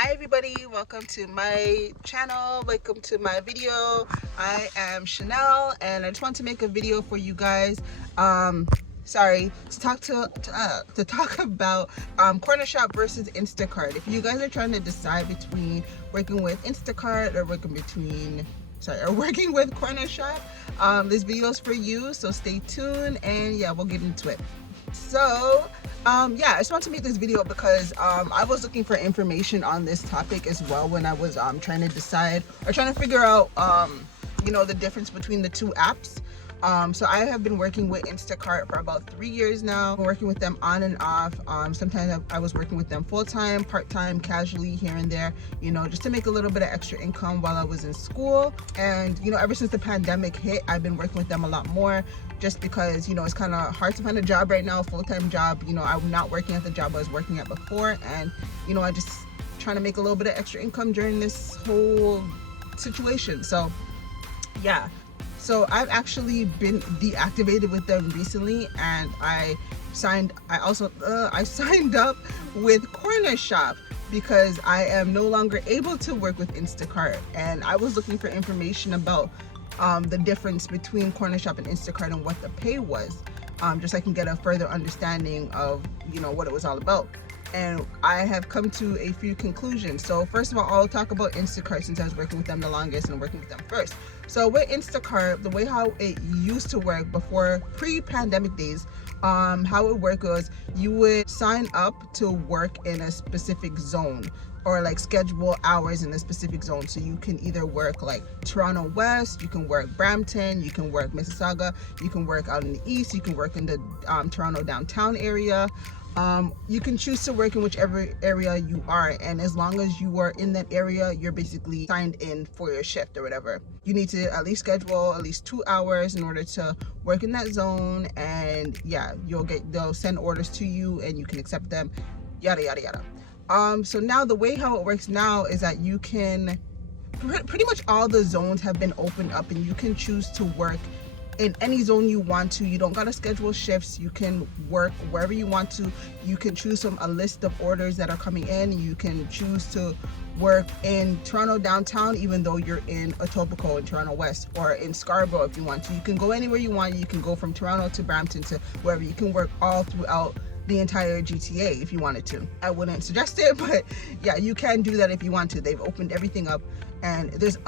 Hi everybody, welcome to my channel, welcome to my video. I am Chanel and I just want to make a video for you guys. To talk about Cornershop versus Instacart. If you guys are trying to decide between working with Instacart or working with Cornershop, this video is for you, so stay tuned and yeah, we'll get into it. So yeah, I just want to make this video because I was looking for information on this topic as well when I was trying to decide or trying to figure out the difference between the two apps. So I have been working with Instacart for about 3 years now. I'm working with them on and off. Sometimes I was working with them full-time, part-time, casually here and there, just to make a little bit of extra income while I was in school. And ever since the pandemic hit, I've been working with them a lot more, just because it's kind of hard to find a job right now, a full-time job. I'm not working at the job I was working at before, and I just trying to make a little bit of extra income during this whole situation. So yeah, so I've actually been deactivated with them recently, and I signed up with Cornershop because I am no longer able to work with Instacart. And I was looking for information about the difference between Cornershop and Instacart and what the pay was, just so I can get a further understanding of what it was all about. And I have come to a few conclusions. So first of all, I'll talk about Instacart since I was working with them the longest and working with them first. So with Instacart, the way how it used to work before pre-pandemic days, how it worked was you would sign up to work in a specific zone, or like schedule hours in a specific zone. So you can either work like Toronto West, you can work Brampton, you can work Mississauga, you can work out in the East, you can work in the Toronto downtown area. You can choose to work in whichever area you are, and as long as you are in that area, you're basically signed in for your shift or whatever. You need to at least schedule at least 2 hours in order to work in that zone, and yeah, they'll send orders to you and you can accept them, yada yada yada. So now the way how it works now is that you can pretty much all the zones have been opened up, and you can choose to work in any zone you want to. You don't gotta schedule shifts. You can work wherever you want to. You can choose from a list of orders that are coming in. You can choose to work in Toronto downtown, even though you're in Etobicoke in Toronto West, or in Scarborough if you want to. You can go anywhere you want. You can go from Toronto to Brampton to wherever. You can work all throughout the entire GTA if you wanted to. I wouldn't suggest it, but yeah, you can do that if you want to. They've opened everything up, and there's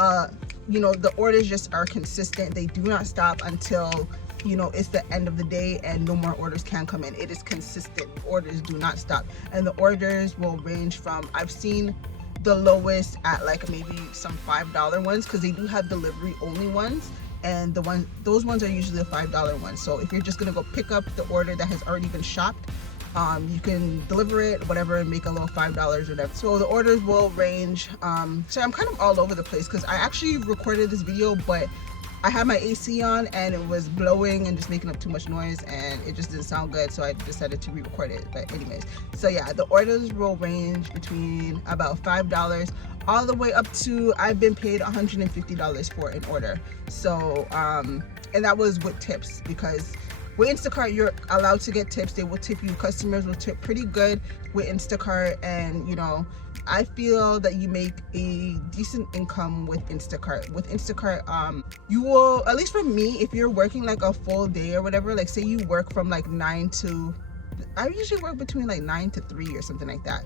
the orders just are consistent. They do not stop until it's the end of the day and no more orders can come in. It is consistent. Orders do not stop, and the orders will range from, I've seen the lowest at like maybe some $5 ones, because they do have delivery only ones, and those ones are usually the $5 ones. So if you're just gonna go pick up the order that has already been shopped, you can deliver it, whatever, and make a little $5 or whatever. So the orders will range. So I'm kind of all over the place because I actually recorded this video, but I had my AC on and it was blowing and just making up too much noise, and it just didn't sound good, so I decided to re-record it. But anyways, so yeah, the orders will range between about $5 all the way up to, I've been paid $150 for an order. So and that was with tips, because with Instacart, you're allowed to get tips. They will tip you. Customers will tip pretty good with Instacart, and I feel that you make a decent income with Instacart. With Instacart, you will, at least for me, if you're working like a full day or whatever, like say you work from like 9 to, I usually work between like 9 to 3 or something like that,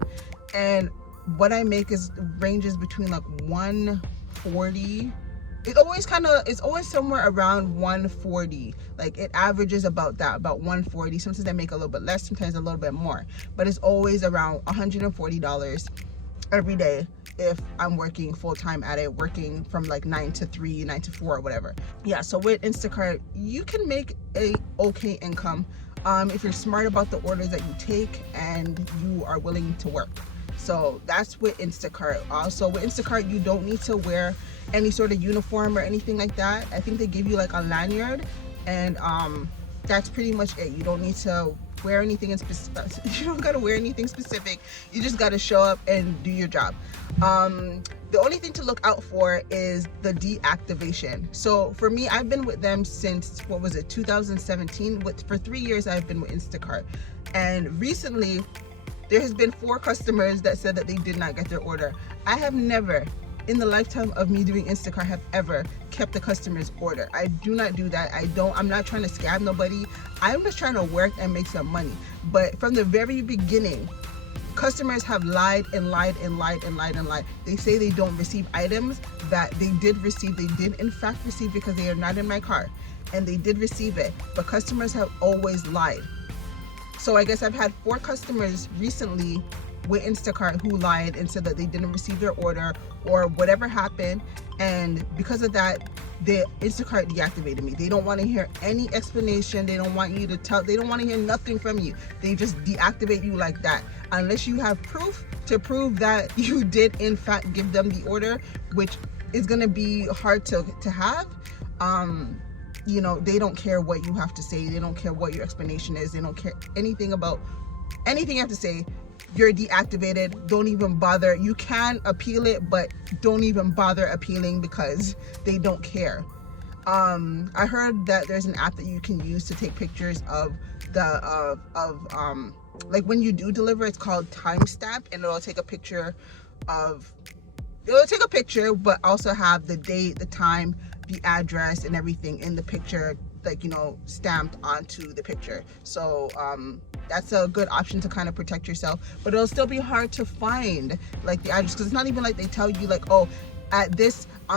and what I make ranges between like 140. It's always somewhere around 140. Like it averages about 140. Sometimes I make a little bit less, sometimes a little bit more, but it's always around $140 every day if I'm working full-time at it, working from like 9 to 3, 9 to 4, or whatever. Yeah, so with Instacart, you can make a okay income if you're smart about the orders that you take and you are willing to work. So that's with Instacart. Also with Instacart, you don't need to wear any sort of uniform or anything like that. I think they give you like a lanyard, and that's pretty much it. You don't need to wear anything in specific. You don't gotta wear anything specific. You just gotta show up and do your job. The only thing to look out for is the deactivation. So for me, I've been with them since, 2017. For 3 years I've been with Instacart, and recently There has been 4 customers that said that they did not get their order. I have never, in the lifetime of me doing Instacart, have ever kept the customer's order. I do not do that. I'm not trying to scam nobody. I'm just trying to work and make some money. But from the very beginning, customers have lied and lied and lied and lied and lied. They say they don't receive items that they did receive. They did in fact receive, because they are not in my cart, and they did receive it. But customers have always lied. So I guess I've had 4 customers recently with Instacart who lied and said that they didn't receive their order or whatever happened, and because of that, the Instacart deactivated me. They don't want to hear any explanation. They don't want you to tell. They don't want to hear nothing from you. They just deactivate you like that, unless you have proof to prove that you did in fact give them the order, which is gonna be hard to have. You know, they don't care what you have to say. They don't care what your explanation is. They don't care anything about anything you have to say. You're deactivated. Don't even bother. You can appeal it, but don't even bother appealing, because they don't care. I heard that there's an app that you can use to take pictures of the like when you do deliver. It's called Timestamp, and it'll take a picture, but also have the date, the time, the address, and everything in the picture, like, you know, stamped onto the picture. So that's a good option to kind of protect yourself, but it'll still be hard to find like the address, because it's not even like they tell you like, oh, on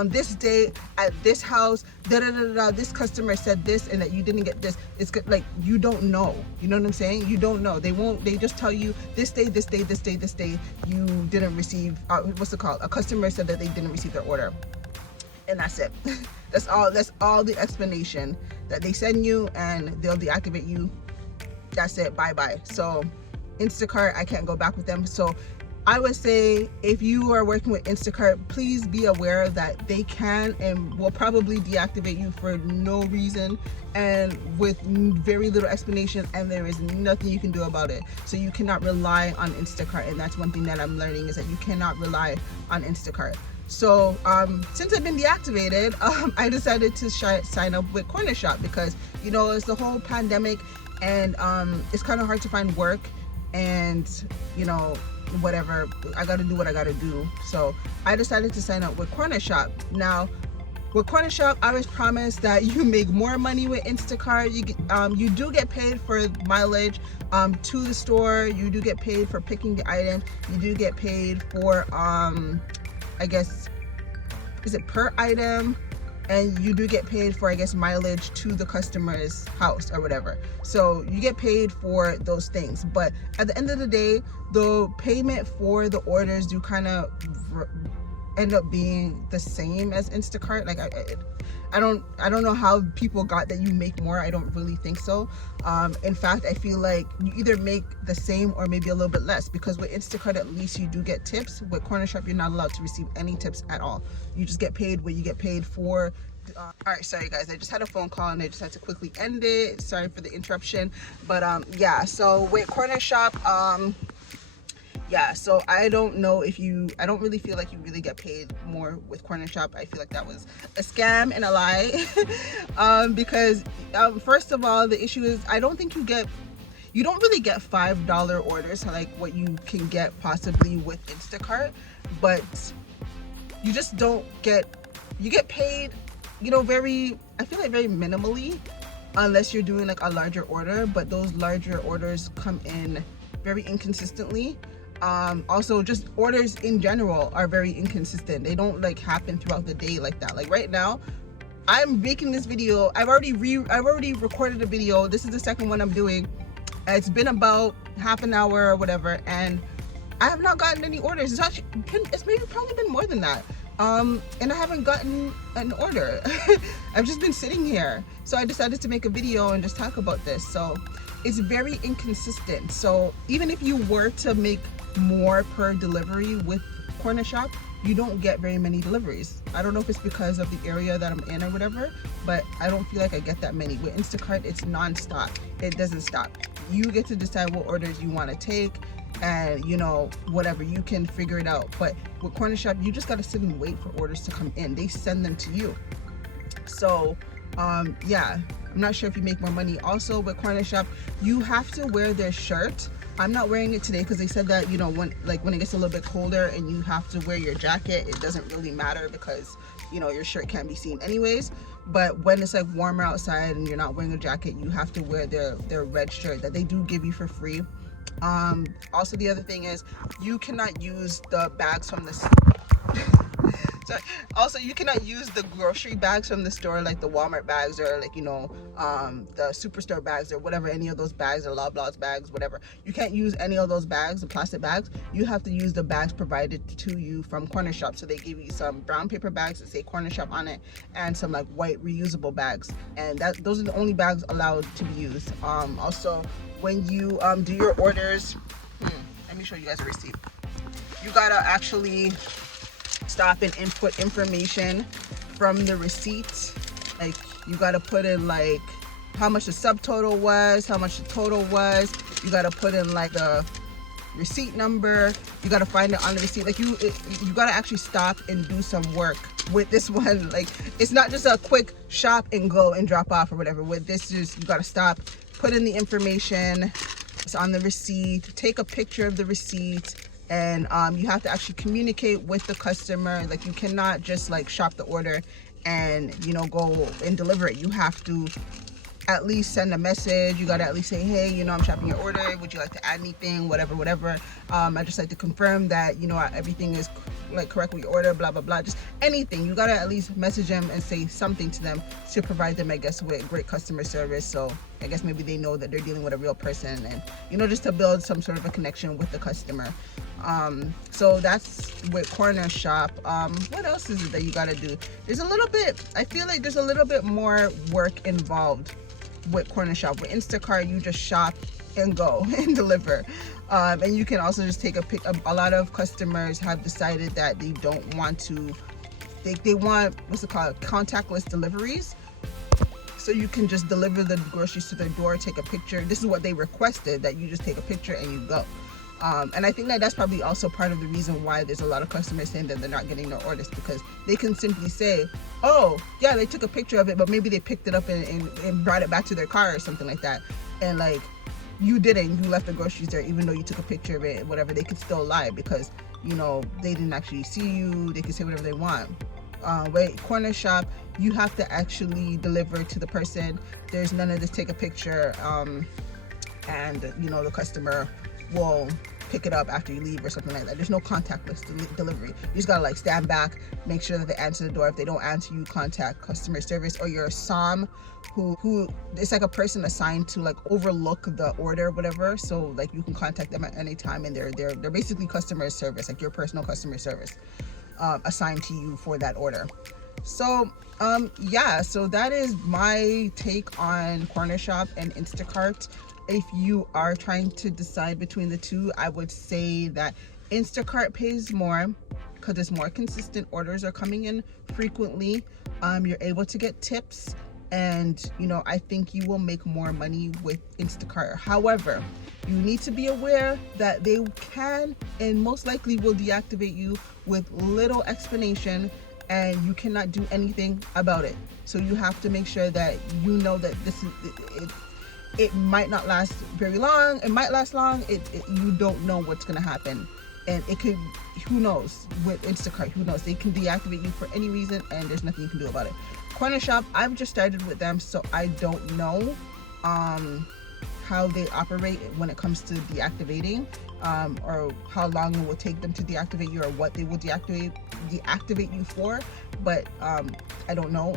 this day at this house, this customer said this and that you didn't get this. It's good, like, you don't know. You know what I'm saying? You don't know. They just tell you this day you didn't receive, what's it called? A customer said that they didn't receive their order. And that's it. That's all the explanation that they send you, and they'll deactivate you. That's it. Bye-bye. So Instacart, I can't go back with them. So I would say, if you are working with Instacart, please be aware that they can and will probably deactivate you for no reason and with very little explanation, and there is nothing you can do about it. So you cannot rely on Instacart, and that's one thing that I'm learning, is that you cannot rely on Instacart. So since I've been deactivated, I decided to sign up with Cornershop, because, you know, it's the whole pandemic, and it's kind of hard to find work, and, you know, whatever, I gotta do what I gotta do. So I decided to sign up with Cornershop. Now with Cornershop, I was promised that you make more money with Instacart. You do get paid for mileage to the store. You do get paid for picking the items. You do get paid for I guess, is it per item? And you do get paid for, I guess, mileage to the customer's house or whatever. So you get paid for those things. But at the end of the day, the payment for the orders do kind of end up being the same as Instacart. Like I don't know how people got that you make more. I don't really think so. In fact, I feel like you either make the same or maybe a little bit less, because with Instacart, at least you do get tips. With Cornershop, you're not allowed to receive any tips at all. You just get paid what you get paid for. All right, sorry guys, I just had a phone call and I just had to quickly end it. Sorry for the interruption. But yeah, so with Cornershop, yeah, so I don't know if I don't really feel like you really get paid more with Cornershop. I feel like that was a scam and a lie. Because first of all, the issue is, I don't think you don't really get $5 orders like what you can get possibly with Instacart, but you just don't you get paid, you know, I feel like very minimally, unless you're doing like a larger order, but those larger orders come in very inconsistently. Also, just orders in general are very inconsistent. They don't like happen throughout the day like that. Like right now, I'm making this video. I've already recorded a video. This is the second one I'm doing. It's been about half an hour or whatever, and I have not gotten any orders. It's maybe probably been more than that. And I haven't gotten an order. I've just been sitting here. So I decided to make a video and just talk about this. So it's very inconsistent. So even if you were to make more per delivery with Cornershop, you don't get very many deliveries. I don't know if it's because of the area that I'm in or whatever, but I don't feel like I get that many. With Instacart, it's non-stop. It doesn't stop. You get to decide what orders you want to take, and you know, whatever, you can figure it out. But with Cornershop, you just got to sit and wait for orders to come in. They send them to you. So yeah, I'm not sure if you make more money. Also with Cornershop, you have to wear their shirt I'm not wearing it today because they said that, you know, when it gets a little bit colder and you have to wear your jacket, it doesn't really matter because, you know, your shirt can't be seen anyways. But when it's like warmer outside and you're not wearing a jacket, you have to wear their red shirt that they do give you for free. Also, the other thing is you cannot use the bags from the so also you cannot use the grocery bags from the store, like the Walmart bags or like, you know, the Superstore bags or whatever, any of those bags, or Loblaws bags, whatever. You can't use any of those bags, the plastic bags. You have to use the bags provided to you from Cornershop. So they give you some brown paper bags that say Cornershop on it and some like white reusable bags, and those are the only bags allowed to be used. Also, when you do your orders, let me show you guys a receipt. You gotta actually stop and input information from the receipt. Like, you gotta put in like how much the subtotal was, how much the total was. You gotta put in like the receipt number. You gotta find it on the receipt. Like, you gotta actually stop and do some work with this one. Like, it's not just a quick shop and go and drop off or whatever. With this, you gotta stop, put in the information. It's on the receipt. Take a picture of the receipt. And you have to actually communicate with the customer. Like, you cannot just like shop the order and, you know, go and deliver it. You have to at least send a message. You got to at least say, hey, you know, I'm shopping your order, would you like to add anything, whatever. I just like to confirm that, you know, everything is like correctly ordered, blah blah blah. Just anything. You got to at least message them and say something to them to provide them, I guess, with great customer service. So I guess maybe they know that they're dealing with a real person, and, you know, just to build some sort of a connection with the customer. So that's with Cornershop. What else is it that you got to do? There's a little bit, I feel like there's a little bit more work involved with Cornershop. With Instacart, you just shop and go and deliver. And you can also just take a pic. A lot of customers have decided that they don't want to, they want, what's it called, contactless deliveries. So you can just deliver the groceries to their door, take a picture. This is what they requested, that you just take a picture and you go. And I think that that's probably also part of the reason why there's a lot of customers saying that they're not getting their orders, because they can simply say, oh yeah, they took a picture of it, but maybe they picked it up and brought it back to their car or something like that. And like, you didn't, you left the groceries there, even though you took a picture of it, whatever. They could still lie because, you know, they didn't actually see you. They could say whatever they want. With Cornershop, you have to actually deliver to the person. There's none of this take a picture, and, you know, the customer will pick it up after you leave or something like that. There's no contactless delivery. You just gotta like stand back, make sure that they answer the door. If they don't answer, you contact customer service or your SOM, who it's like a person assigned to like overlook the order, whatever. So like, you can contact them at any time, and they're basically customer service, like your personal customer service, assigned to you for that order. So yeah, so that is my take on Cornershop and Instacart. If you are trying to decide between the two, I would say that Instacart pays more because there's more consistent orders are coming in frequently. You're able to get tips, and, you know, I think you will make more money with Instacart. However, you need to be aware that they can and most likely will deactivate you with little explanation, and you cannot do anything about it. So you have to make sure that you know that this is it might not last very long. It might last long. You don't know what's going to happen. And it could, who knows, with Instacart, who knows? They can deactivate you for any reason, and there's nothing you can do about it. Cornershop, I've just started with them, so I don't know how they operate when it comes to deactivating, or how long it will take them to deactivate you, or what they will deactivate you for. But I don't know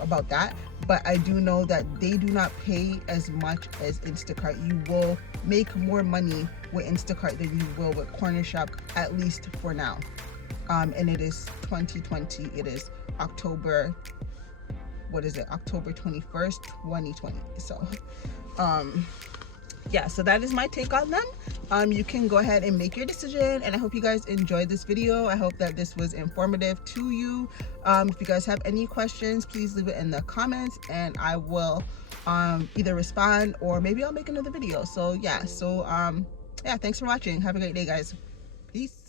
about that. But I do know that they do not pay as much as Instacart. You will make more money with Instacart than you will with Cornershop, at least for now. And it is 2020. It is October, October 21st, 2020. So yeah, so that is my take on them. You can go ahead and make your decision, and I hope you guys enjoyed this video. I hope that this was informative to you. If you guys have any questions, please leave it in the comments, and I will either respond or maybe I'll make another video. So yeah, yeah, thanks for watching. Have a great day, guys. Peace.